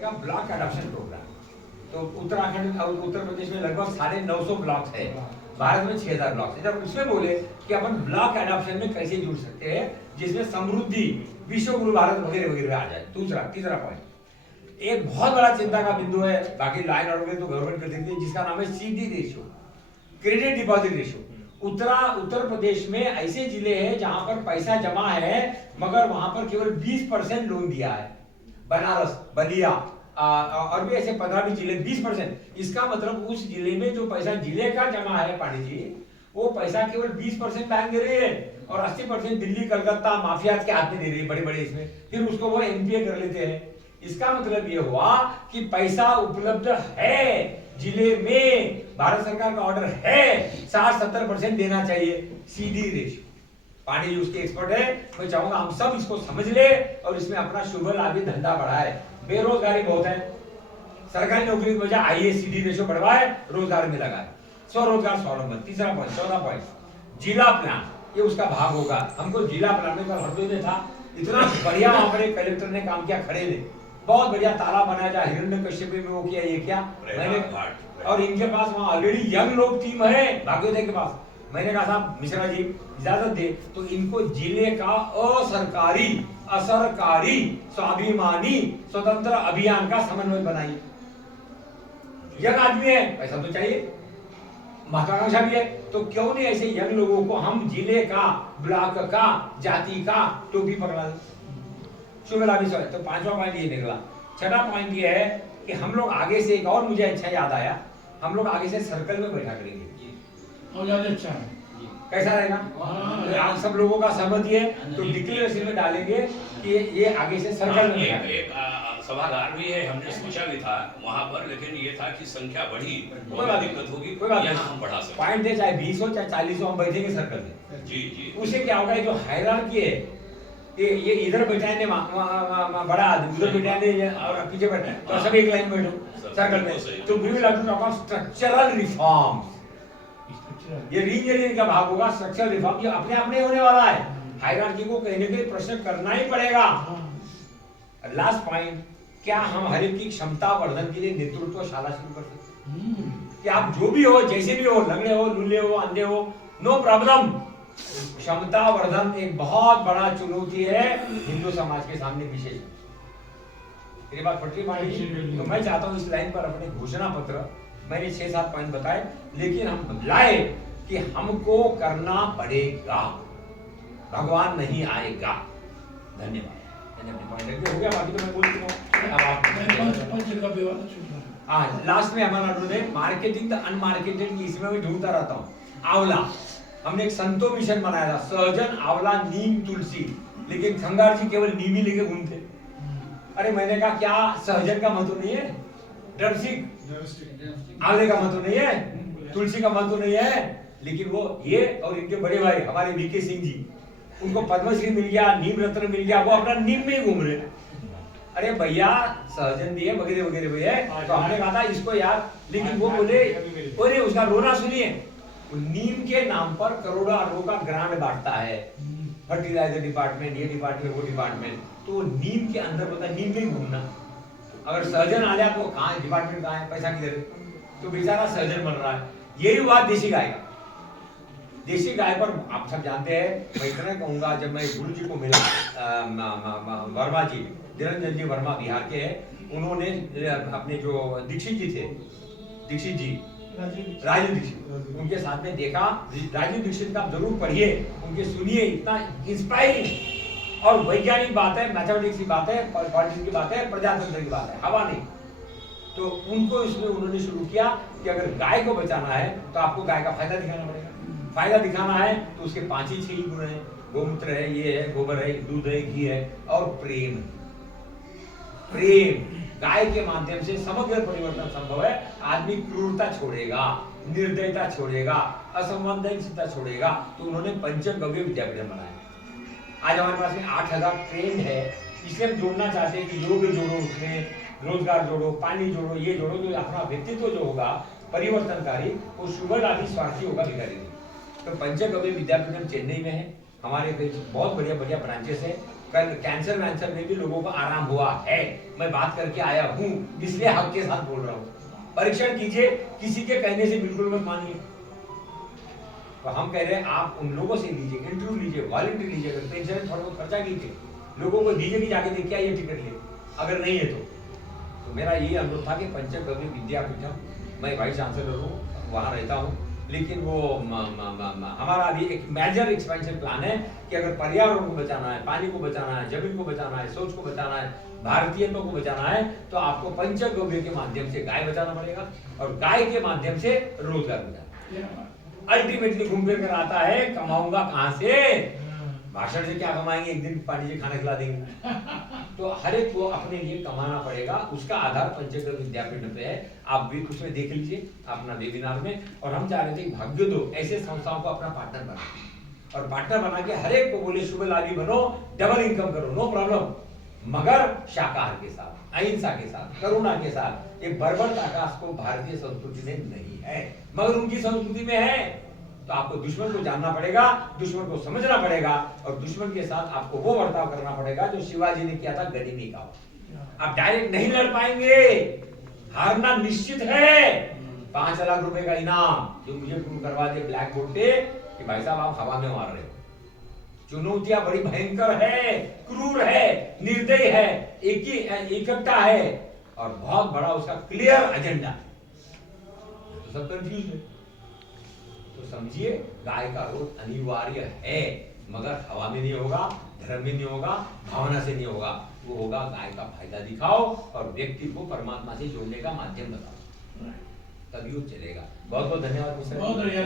का block adoption programme. तो उत्तराखंड और उत्तर प्रदेश में लगभग 950 ब्लॉक है, भारत में 6000 ब्लॉक है। जब उसमें बोले कि अपन ब्लॉक एडॉप्शन में कैसे जुड़ सकते हैं जिसमें समृद्धि, विश्व गुरु भारत वगैरह वगैरह आ जाए। तीसरा पॉइंट, एक बहुत बड़ा चिंता का बिंदु है, बाकी लाइन और तो गवर्नमेंट कर सकती है, जिसका नाम है CD ratio, credit deposit ratio. Uttar Pradesh में ऐसे जिले हैं जहां पर पैसा जमा है मगर वहां पर केवल 20% लोन दिया है। बनारस, बलिया और भी ऐसे 15-20 जिले 20%। इसका मतलब उस जिले में जो पैसा जिले का जमा है पांडे जी, वो पैसा केवल 20% बैंक दे रही है और 80% दिल्ली, कलकत्ता माफियाज के हाथ में दे रही है, बड़े बड़े इसमें, फिर उसको वो NPA कर लेते हैं। इसका मतलब ये हुआ कि पैसा उपलब्ध है जिले में, भारत सरकार का ऑर्डर है 60-70% देना चाहिए। CD रेशियो, पांडे जी उसके एक्सपर्ट है, मैं चाहूंगा हम सब इसको समझ ले और इसमें अपना शुभ लाभी धंधा बढ़ाए। बेरोजगारी बहुत है, सरकारी नौकरी की वजह आइए CD रेशियो बढ़वाए, रोजगार में लगाए, स्वरोजगार स्वावलंबन। तीसरा पॉइंट, 14 पॉइंट, जिला प्लान, ये उसका भाग होगा। हमको जिला प्लान में कल हरदोई में था, इतना बढ़िया वहां पर कलेक्टर ने काम किया, खड़े ने बहुत बढ़िया ताला बनाया, जा हिरण्यकश्यप में वो किया, ये क्या मैंने, और इनके पास वहां ऑलरेडी यंग लोग टीम है भाग्योदय के पास। मैंने कहा साहब मिश्रा जी इजाजत दे तो इनको जिले का असरकारी, असरकारी, स्वाभिमानी, स्वतंत्र अभियान का समन्वय बनाइए। यंग आदमी है, पैसा तो चाहिए, महत्वाकांक्षा भी है, तो क्यों नहीं ऐसे यंग लोगों को हम जिले का, ब्लॉक का, जाति का टोपी पकड़ा दें। शुभ लाभी। तो 5वां पॉइंट ये निकला। 6वां पॉइंट ये है कि हम लोग आगे से, एक और मुझे अच्छा याद आया, हम लोग आगे से सर्कल में बैठा करेंगे। अच्छा कैसा रहेगा? आप सब लोगों का सहमति है तो डिक्लेरेशन में डालेंगे कि ये आगे से सर्कल में। एक सभागार भी है, हमने सोचा भी था वहां पर, लेकिन ये था कि संख्या बढ़ी कोई बात दिक्कत होगी, कोई बात यहाँ हम बढ़ा सकते। पॉइंट है, चाहे 20 हो चाहे 40 हो, हम बैठेंगे सर्कल में। जी। उससे क्या होगा, जो हायरार्की है, ये इधर बैठाने बड़ा आदमी, उधर बैठाने और पीछे बैठा है, तो सब एक लाइन में बैठो सर्कल में। तो we will have to talk of structural reforms. ये रीइंजीनियरिंग का भाग होगा, स्ट्रक्चरल रिफॉर्म। ये अपने आप नहीं होने वाला है, हायरार्की को कहीं ना कहीं प्रश्न करना ही पड़ेगा। लास्ट पॉइंट, क्या हम हर एक की क्षमता वर्धन के लिए नेतृत्व शाला शुरू कर सकते हैं? कि आप जो भी हो, जैसे भी हो, लंगड़े हो, लूले हो, अंधे हो, नो प्रॉब्लम। क्षमता वर्धन एक बहुत बड़ा चुनौती है हिंदू समाज के सामने, विशेष। मेरी बात फटरी मानी। तो मैं चाहता हूँ इस लाइन पर अपने घोषणा पत्र, मैंने 6-7 पॉइंट बताए, लेकिन हम लाए कि हमको करना पड़ेगा, भगवान नहीं आएगा। धन्यवाद। मैंने अपने पॉइंट रख दिया, हो गया, बाकी तो मैं बोल चुका हूँ। अब आप हाँ, लास्ट में हमारा ने मार्केटिंग द अनमार्केटेड, इसमें मैं ढूंढता रहता हूँ। आंवला, हमने एक संतो मिशन बनाया था, सहजन, आंवला, नीम, तुलसी, लेकिन खंगार जी केवल नीम ही लेके घूमते। अरे मैंने कहा क्या सहजन का महत्व नहीं है, ड्रमस्टिक, आंवले का महत्व नहीं है, तुलसी का महत्व नहीं है, लेकिन वो ये और इनके बड़े भाई हमारे VK सिंह जी, उनको पद्मश्री मिल गया, नीम रत्न मिल गया, वो अपना नीम में ही घूम रहे। अरे भैया सहजन भी है, वगैरह वगैरह भी है, तो हमने कहा था इसको यार, लेकिन वो बोले, अरे उसका रोना सुनिए, नीम के नाम पर करोड़ों का ग्रांट बांटता है, फर्टिलाइजर डिपार्टमेंट, ये डिपार्टमेंट, वो डिपार्टमेंट, तो नीम के अंदर पता नीम में घूमना। अगर सर्जन आ जाए तो कहाँ डिपार्टमेंट कहाँ है, पैसा किधर है, तो बेचारा सर्जन बन रहा है। यही हुआ देशी गाय का। देशी गाय पर आप सब जानते हैं, मैं इतना कहूंगा, जब मैं गुरु जी को मिला, वर्मा जी, निरंजन जी वर्मा बिहार के हैं, उन्होंने अपने जो दीक्षित जी थे, दीक्षित जी, राजीव दीक्षित, उनके साथ में देखा। राजीव दीक्षित का जरूर पढ़िए, उनके सुनिए, इतना इंस्पायरिंग और वैज्ञानिक बात है, मैथमेटिक्स की बात है, पॉलिटिक्स की बात है, प्रजातंत्र की बात है, हवा नहीं। तो उनको इसमें उन्होंने शुरू किया कि अगर गाय को बचाना है तो आपको गाय का फायदा दिखाना पड़ेगा। फायदा दिखाना है तो उसके 5 ही 6 गुण है, गोमूत्र है, ये है, गोबर है, दूध है, घी है और प्रेम। प्रेम, गाय के माध्यम से समग्र परिवर्तन संभव है। आदमी क्रूरता छोड़ेगा, निर्दयता छोड़ेगा, असंवेदनशीलता छोड़ेगा। तो उन्होंने पंचगव्य विद्यापीठ बनाया। आज हमारे पास में 8000 ट्रेंड है, इसलिए हम जोड़ना चाहते हैं कि योग जोड़ो, उसमें रोजगार जोड़ो, पानी जोड़ो, ये जोड़ो, तो अपना व्यक्तित्व जो होगा परिवर्तनकारी, वो शुगर आदि स्वार्थी होगा, भिखारी। तो पंचगव्य विद्यापीठम चेन्नई में है, हमारे बहुत बढ़िया बढ़िया ब्रांचेस है। कल कैंसर वैंसर में भी लोगों को आराम हुआ है। मैं बात करके आया हूँ, इसलिए हक के साथ बोल रहा हूँ। परीक्षण कीजिए, किसी के कहने से बिल्कुल मत मानिए। तो हम कह रहे हैं आप उन लोगों से लीजिए, इंटरव्यू लीजिए, वॉलंटियर लीजिए, अगर पेंशन में थोड़ा बहुत खर्चा कीजिए, लोगों को दीजिए कि जाके देख के आइए टिकट लिए, अगर नहीं है तो मेरा यही अनुरोध था कि पंचगव्य विद्यापीठम, मैं वाइस चांसलर हूँ, वहाँ रहता हूँ, लेकिन वो हमारा अभी एक मेजर एक्सपेंशन प्लान है कि अगर पर्यावरण को बचाना है, पानी को बचाना है, जमीन को बचाना है, सोच को बचाना है, भारतीयत्व को बचाना है, तो आपको पंचगव्य के माध्यम से गाय बचाना पड़ेगा और गाय के माध्यम से रोजगार बचाना। अल्टीमेटली घूम फिर कर आता है, कमाऊंगा कहाँ से? भाषण से क्या कमाएंगे? एक दिन पानी से खाना खिला देंगे। तो हर एक को अपने लिए कमाना पड़ेगा, उसका आधार पंचगव्य विद्यापीठ पे है। आप भी उसमें देख लीजिए अपना वेबिनार में। और हम चाह रहे थे भाग्य दो ऐसे संस्थाओं को अपना पार्टनर बना, और पार्टनर बना के हर एक को बोले शुभ लाभी बनो, डबल इनकम करो, नो प्रॉब्लम, मगर शाकाहार के साथ, अहिंसा के साथ, करुणा के साथ। एक बर्बरता का को भारतीय संस्कृति में नहीं है, मगर उनकी संस्कृति में है। तो आपको दुश्मन को जानना पड़ेगा, दुश्मन को समझना पड़ेगा, और दुश्मन के साथ आपको वो बर्ताव करना पड़ेगा जो शिवाजी ने किया था गनिमी का। आप डायरेक्ट नहीं लड़ पाएंगे, हारना निश्चित है। 5 लाख रुपए का इनाम जो मुझे प्रूव करवा दे ब्लैक बोर्ड पे कि भाई साहब आप हवा में मार रहे हो। चुनौतियां बड़ी भयंकर है, क्रूर है, निर्दयी है, एक ही इकट्ठा है, और बहुत बड़ा उसका क्लियर एजेंडा। तो सब कंफ्यूज है। तो समझिए गाय का रोग अनिवार्य है, मगर हवा में नहीं होगा, धर्म में नहीं होगा, भावना से नहीं होगा, वो होगा गाय का फायदा दिखाओ और व्यक्ति को परमात्मा से जोड़ने का माध्यम बताओ, तभी वो चलेगा। बहुत बहुत धन्यवाद। बहुत बढ़िया।